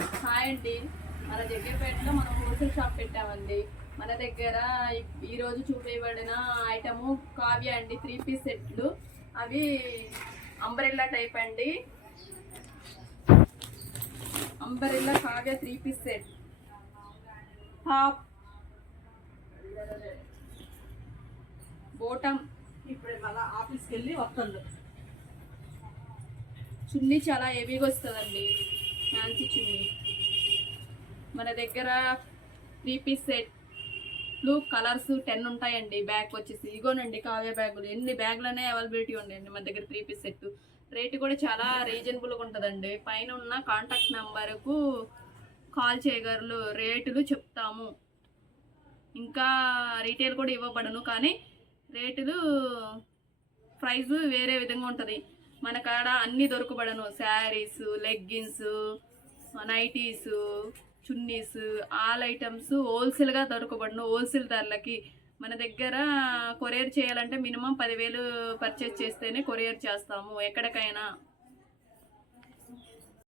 Hi అండి. మన జగ్గేపేటలో మనం హోల్సేల్ షాప్ పెట్టామండి. మన దగ్గర ఈరోజు చూపించబడిన ఐటము కావ్య అండి, 3 పీస్ సెట్లు. అవి అంబ్రెల్లా టైప్ అండి. అంబ్రెల్లా కావ్య 3 పీస్ సెట్. టాప్, బోటం, ఇప్పుడు మళ్ళీ ఆఫీస్కి వెళ్ళి వస్తుంది. చున్నీ చాలా హెవీగా వస్తుందండి, ఫ్యాన్సీ చున్నీ. మన దగ్గర 3 పీస్ సెట్ కలర్స్ 10 ఉంటాయండి. బ్యాగ్ వచ్చేసి ఇగోనండి కావ్య బ్యాగులు. ఎన్ని బ్యాగులనే అవైలబిలిటీ ఉన్నాయండి మన దగ్గర 3 పీస్ సెట్. రేటు కూడా చాలా రీజనబుల్గా ఉంటుందండి. పైన ఉన్న కాంటాక్ట్ నెంబర్కు కాల్ చేయగలరు, రేటులు చెప్తాము. ఇంకా రీటైల్ కూడా ఇవ్వబడను, కానీ రేటులు ప్రైస్ వేరే విధంగా ఉంటుంది. మన కాడ అన్నీ దొరకబడను. Sarees, leggings, nighties, chunnis, all items హోల్సేల్గా దొరకబడను. హోల్సేల్ ధరలకి మన దగ్గర కొరియర్ చేయాలంటే మినిమం 10,000 పర్చేస్ చేస్తేనే కొరియర్ చేస్తాము ఎక్కడికైనా.